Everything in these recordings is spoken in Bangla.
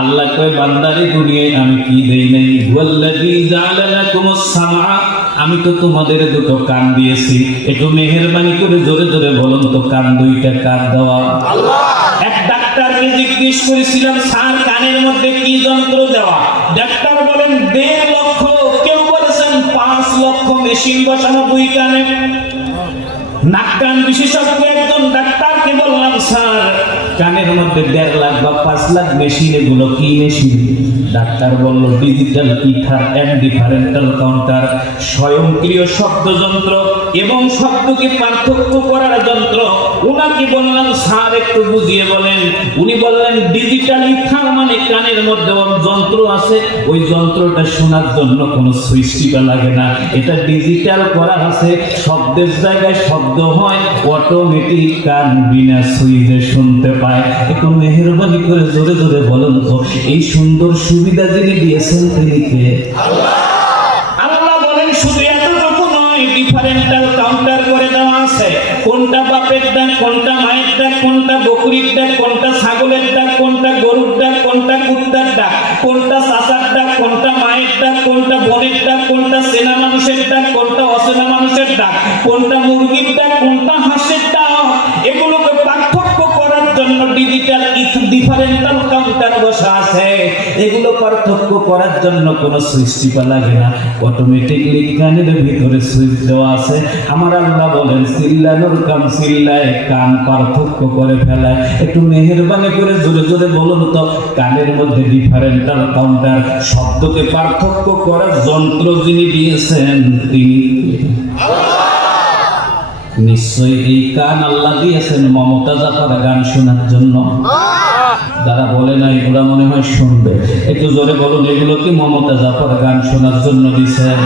আল্লাহ কয় বান্দারে দুনিয়ায় আমি কি দেই নাই, ওয়াল্লাযী জাআলা লাকুমুস সামআ, আমি তো তোমাদের দুটো কান দিয়েছি। একটু মেহেরবানি করে জোরে জোরে বলুন তো কান দুইটা কার দেওয়া? আল্লাহ। এক ডাক্তারকে জিজ্ঞেস করেছিলাম স্যার কানের মধ্যে কি যন্ত্র দেওয়া? ডাক্তার বলেন 1.5 লক্ষ, কেউ বলেছেন 5 লক্ষ মেশিন বসানো দুই কানে। নাক কান বিশেষজ্ঞ একজন ডাক্তারকে বললাম স্যার কানের মধ্যে 1.5 লাখ বা 5 লাখ মেশিন, এগুলো কি মেশিন? ডাক্তার বলল ডিজিটাল ইথার এন্ড ডিফারেন্টাল কাউন্টার, স্বয়ংক্রিয় শব্দ যন্ত্র এবং শব্দকে পার্থক্য করার যন্ত্র। ওনাকে বললাম স্যার একটু বুঝিয়ে বলেন। উনি বললেন ডিজিটাল ইথার মানে কানের মধ্যে যন্ত্র আছে, ওই যন্ত্রটা শোনার জন্য কোনো সুইচ টিপা লাগে না, এটা ডিজিটাল করা আছে, শব্দের জায়গায় শব্দ হয়, অটোমেটিক কান বিনা সুইচে শুনতে পায়। একটু মেহেরবানি করে জোরে জোরে বলুন তো এই সুন্দর সুবিধা যিনি দিয়েছেন তিনি কে? আল্লাহ। আল্লাহ বলেন শুধু এতটুকু নয়, ডিফারেন্টাল কাউন্টার করে দেওয়া আছে। কোনটা বাপের ডাক, কোনটা মায়ের ডাক, কোনটা বকরির ডাক, কোনটা ছাগলের ডাক, কোনটা গরুর ডাক, কোনটা কুত্তার ডাক, কোনটা চাচার ডাক, কোনটা মায়ের ডাক, কোনটা বোনের ডাক, কোনটা চেনা মানুষের ডাক, কোনটা অচেনা মানুষের ডাক, কোনটা মুরগির ডাক, কোনটা হাঁসের ডাক, এগুলোকে পার্থক্য করার জন্য ডিজিটাল ডিফারেন্টাল কাউন্টার বসা আছে। এগুলো পার্থক্য করার জন্য কোনো সুইচ টিপা লাগে না, অটোমেটিকলি কানের ভিতরে সুইচ দেওয়া আছে। আমার আল্লাহ বলেন চিল্লানোর কাম চিল্লায়, কান পার্থক্য করে ফেলায়। একটু মেহেরবানি করে জোরে জোরে বলুন তো কানের মধ্যে ডিফারেন্টাল কাউন্টার, শব্দকে পার্থক্য করার যন্ত্র যিনি দিয়েছেন তিনি আল্লাহ। নিশ্চয়ই এই কান আল্লাহ দিয়েছেন মমতা জাফর গান শোনার জন্য। যারা বলে না এগুলো মনে হয় শুনবে, একটু জোরে বলুন এগুলো কি মমতা জাফর গান শোনার জন্য দিয়েছেন?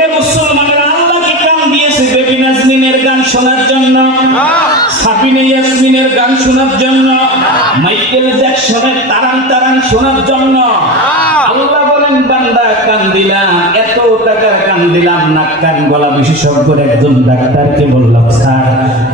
এ মুসলমানেরা আল্লাহকে কান দিয়েছে বেবি নাজনীনের গান শোনার জন্য, সাবিনা ইয়াসমিনের গান শোনার জন্য, মাইকেল জ্যাকসনের তারান তারান শোনার জন্য। আল্লাহ বলেন বান্দা কান দিলাম, এত টাকার কান দিলাম। নাক কান গলা বিশেষজ্ঞর একজন ডাক্তারকে বললাম স্যার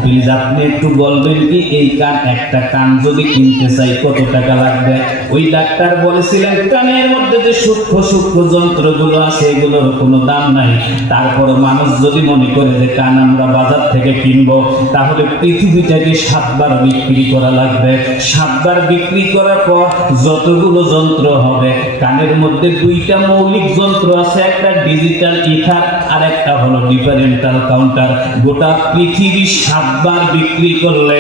প্লিজ আপনি একটু বলবেন কি এই কান, একটা কান যদি কিনতে চাই কত টাকা লাগবে? ওই ডাক্তার বলেছিলেন কানের মধ্যে যে সূক্ষ্ম সূক্ষ্ম যন্ত্রগুলো আছে এগুলোর কোনো দাম নাই। তারপর মানুষ যদি মনে করে যে কান আমরা বাজার থেকে কিনবো, তাহলে পৃথিবীটাকে 7 বার বিক্রি করা লাগবে। 7 বার বিক্রি করার পর যতগুলো যন্ত্র হবে, কানের মধ্যে 2টা মৌলিক যন্ত্র আছে, একটা ডিজিটাল ইথার আর একটা হলো ডিফারেন্টাল কাউন্টার। গোটা পৃথিবী 7 বার বিক্রি করলে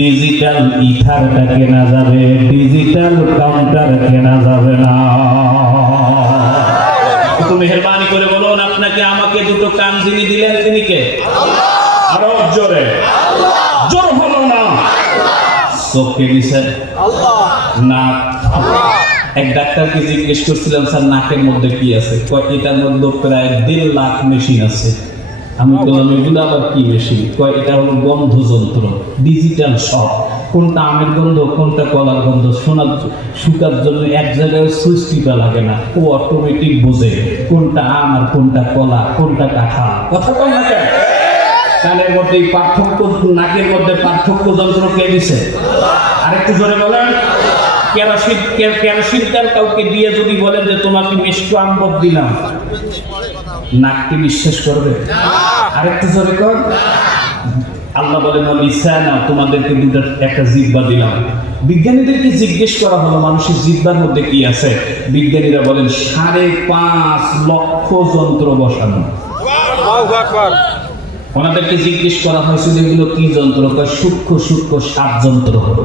ডিজিটাল ইথারটা কেনা যাবে, ডিজিটাল কাউন্টার কেনা যাবে না। একটু মেহেরবানি করে বলুন আপনাকে আমাকে দুটো কান যিনি দিলেন তিনি কে? আল্লাহ। আরো জোরে আল্লাহ। জোর হলো না। চোখকে দিছেন আল্লাহ, নাক আল্লাহ। এক ডাক্তারকে জিজ্ঞেস করছিলাম স্যার নাকের মধ্যে কি আছে? কয় এটার মধ্যে প্রায় 1.5 লাখ মেশিন আছে। আমি বললাম এগুলো আবার কি মেশিন? কয় এটা হলো গন্ধ যন্ত্র, ডিজিটাল সব। কোনটা আমের গন্ধ, কোনটা কলার গন্ধ শোনার শুকার জন্য এক জায়গায় সুইচ টিপা লাগে না, ও অটোমেটিক বোঝে কোনটা আম আর কোনটা কলা, কোনটা কাঁঠাল। কথা কয় না কেন? কানের মধ্যে পার্থক্য, নাকের মধ্যে পার্থক্য যন্ত্র কে দিছে? আরেকটু জোরে বলেন। কেরোসিন তেল কাউকে দিয়ে যদি বলেন যে তোমাকে মিষ্টি আম্বর দিলাম, নাকটি বিশ্বাস করবে? আরেকটু জোরে কর। আল্লাহ বলেন লিসানা, তোমাদেরকে একটা জিহ্বা দিলাম। বিজ্ঞানীদেরকে জিজ্ঞেস করা হলো মানুষের জিহ্বার মধ্যে কি আছে? বিজ্ঞানীরা বলেন 5.5 লক্ষ যন্ত্র বসানো। ওনাদেরকে জিজ্ঞেস করা হয়েছিল এগুলো কি যন্ত্র? সূক্ষ্ম সূক্ষ্ম 7 যন্ত্র হলো।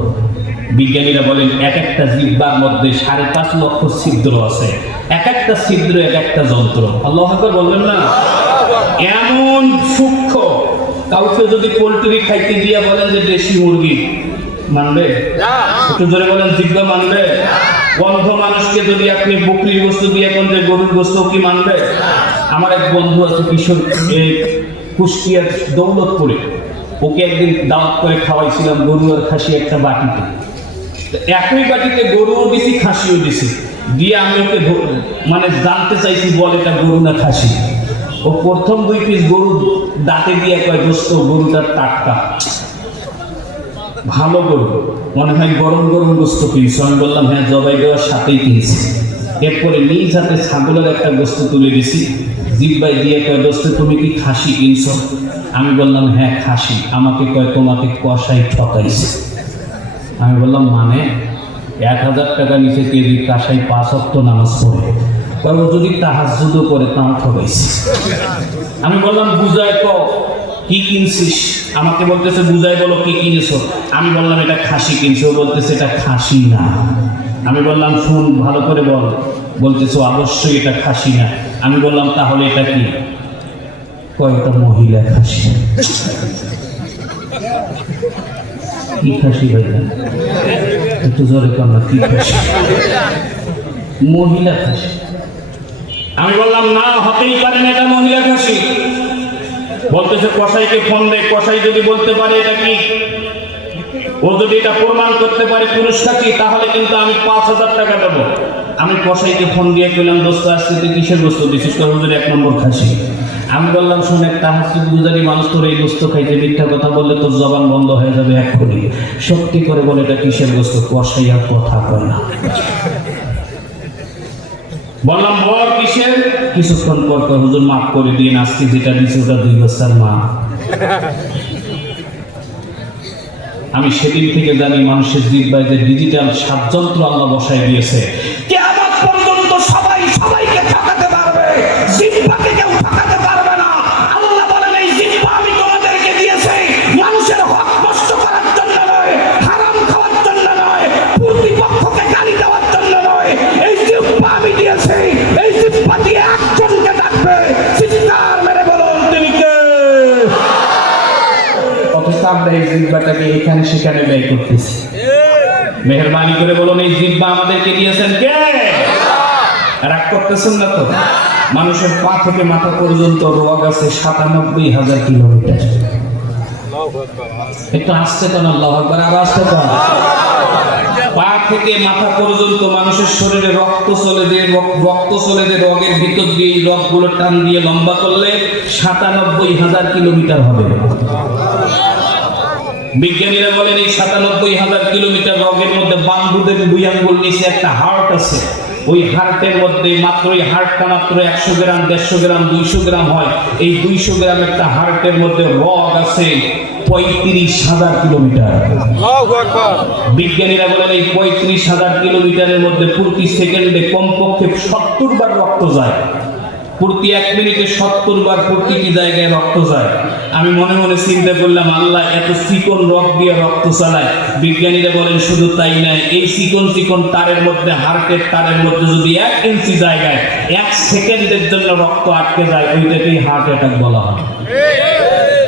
বিজ্ঞানীরা বলেন এক একটা জিহ্বার মধ্যে 5.5 লক্ষ ছিদ্র আছে, এক একটা ছিদ্র এক একটা যন্ত্র। আল্লাহু আকবার বলবেন না? এমন সূক্ষ্ম, কাউকে যদি পোল্ট্রি খাইতে দিয়ে বলেন যে দেশি মুরগি, মানবে? একটু জোরে বলেন জিহ্বা মানবে? অন্ধ মানুষকে যদি আপনি বকরির বস্তু দিয়ে কোন যে গরুর বস্তু কি মানবে? আমার এক বন্ধু আছে কিশোর, কুষ্টিয়ার দৌলতপুরে, ওকে একদিন দাওয়াত করে খাওয়াইছিলাম গরু আর খাসি একটা বাটিতে। একই বাটিতে গরুও দিছি খাসিও দিছি, দিয়ে আমি ওকে মানে জানতে চাইছি বল এটা গরু না খাসি। ও প্রথম 2 পিস গরু দাঁতে দিয়ে কয় দোস্ত গরুটার টাটকা। ভালো গরু, মনে হয় গরম গরম গোস্ত কিনছো। আমি বললাম হ্যাঁ, জবাই দেওয়ার সাথেই কিনছি। এরপরে নিজ হাতে ছাগলের একটা গোস্ত তুলে দিছি, জিব্বাই দিয়ে কয় দোস্ত তুমি কি খাসি কিনছো? আমি বললাম হ্যাঁ খাসি। আমাকে কয় তোমাকে কষাই ঠকাইছে। আমি বললাম মানে? 1000 টাকা নিচে কেজি কষাই 5 ওয়াক্ত নামাজ পড়ে, কয় ও যদি তাহাজ্জুদও করে তাও ঠকাইছে। আমি বললাম বুঝাই কও কি কিনছিস? আমাকে বলতেছে বুঝাই বলো কি কিনেছো। আমি বললাম এটা খাসি কিনছো। বলতেছে এটা খাসি না। আমি বললাম শুন ভালো করে বল। বলতেছে অবশ্যই এটা খাসি না। আমি বললাম তাহলে এটা কি? কয় এটা মহিলা খাসি। কি খাসি ভাইয়া? একটু জোরে কর না, কি খাসি? মহিলা খাসি। আমি বললাম না, হতেই পারে না, এটা মহিলা খাসি। বলতেছে কসাইকে ফোন দে, কসাই যদি বলতে পারে এটা কি, ও যদি এটা প্রমাণ করতে পারে পুরুষ খাসি, তাহলে কিন্তু আমি 5000 টাকা দেবো। আমি কসাইকে ফোন দিয়ে কইলাম দোস্ত আজকে তুই কিসের গোস্ত দিছিস? হুজুর 1 নম্বর খাসি। আমি বললাম শুনে তাহাজ্জুদ গুজারি মানুষ তোর এই গোস্ত খাইতে, মিথ্যা কথা বললে তোর জবান বন্ধ হয়ে যাবে এক্ষুনি। সত্যি করে বলে এটা কিসের গোস্ত? কসাই আর কথা কয় না। বললাম বল কিসের? কিছুক্ষণ পর হুজুর মাফ করে দিন, আজকে যেটা দিচ্ছে ওটা 2 বছর মা। আমি সেদিন থেকে জানি মানুষের জিহ্বায় যে ডিজিটাল ষড়যন্ত্র আল্লাহ বসায় দিয়েছে। কিয়ামত পর্যন্ত সবাই সবাইকে ঠকাতে পারবে, জিহ্বাকে কেউ ঠকাতে পারবে না। আল্লাহ বলেন এই জিহ্বা আমি তোমাদেরকে দিয়েছি মানুষের হক নষ্ট করার জন্য নয়, হারাম খাওয়ার জন্য নয়, প্রতিপক্ষকে গালি দেওয়ার জন্য নয়। এই জিহ্বা আমি দিয়েছি, এই জিহ্বা দিয়ে একজনকে ডাকবে, চিৎকার মেরে বলুন তিনি কে? অথচ আমরা এই জিহ্বাটাকে এখানে সেখানে ব্যয় করতেছি। মেহেরবানি করে বলুন এই জিহ্বা আমাদেরকে দিয়েছেন কে? রাগ করতেছেন না তো? মানুষের পা থেকে মাথা পর্যন্ত রোগ আছে ৯৭,০০০ কিলোমিটার। একটু আসতে তো না, আল্লাহু আকবার, আর আসতে তো। পা থেকে মাথা পর্যন্ত মানুষের শরীরে রক্ত চলে, যে রক্ত চলে যে রগের ভিতর দিয়ে এই রগগুলো টান দিয়ে লম্বা করলে ৯৭,০০০ কিলোমিটার হবে। বিজ্ঞানীরা বলেন এই ৯৭,০০০ কিলোমিটার রগের মধ্যে বাঙ্গুদের 2 আঙ্গুল নিচে একটা হার্ট আছে। ওই হার্টের মধ্যে মাত্র, ওই হার্টটা মাত্র 100 গ্রাম, 150 গ্রাম, 200 গ্রাম হয়। এই 200 গ্রাম একটা হার্টের মধ্যে রগ আছে ৩৫,০০০ কিলোমিটার। বিজ্ঞানীরা বলেন এই ৩৫,০০০ কিলোমিটারের মধ্যে প্রতি সেকেন্ডে কমপক্ষে ৭০ বার রক্ত যায়। প্রতি 1 মিনিটে ৭০ বার প্রতিটি জায়গায় রক্ত যায়। আমি মনে মনে চিন্তা করলাম আল্লাহ এত চিকন রক দিয়ে রক্ত চালায়। বিজ্ঞানীরা বলেন শুধু তাই নয়, এই চিকন চিকন তারের মধ্যে, হার্টের তারের মধ্যে যদি 1 ইঞ্চি জায়গায় 1 সেকেন্ডের জন্য রক্ত আটকে যায়, ওইটাকেই হার্ট অ্যাটাক বলা হয়।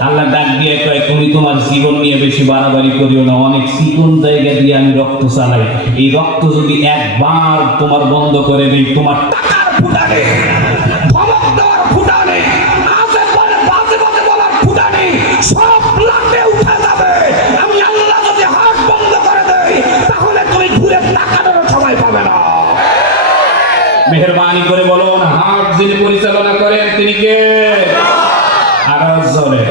আল্লাহ ডাক দিয়ে কয় তুমি তোমার জীবন নিয়ে বেশি বাড়াবাড়ি করিও না, অনেক চিকন জায়গা দিয়ে আমি রক্ত চালাই। এই রক্ত যদি একবার তোমার বন্ধ করে দেই, তোমার টাকার ফুটানে, ধমক দেওয়ার ফুটানে, আজে বাজে বাজে বলার ফুটানে সব লাটে উঠে যাবে। আমি আল্লাহ যদি হাত বন্ধ করে দেই, তাহলে তুমি ঘুরে তাকানোর সময় পাবে না। মেহেরবানি করে বলুন হাত যিনি পরিচালনা করেন তিনি কে? আরো জোরে।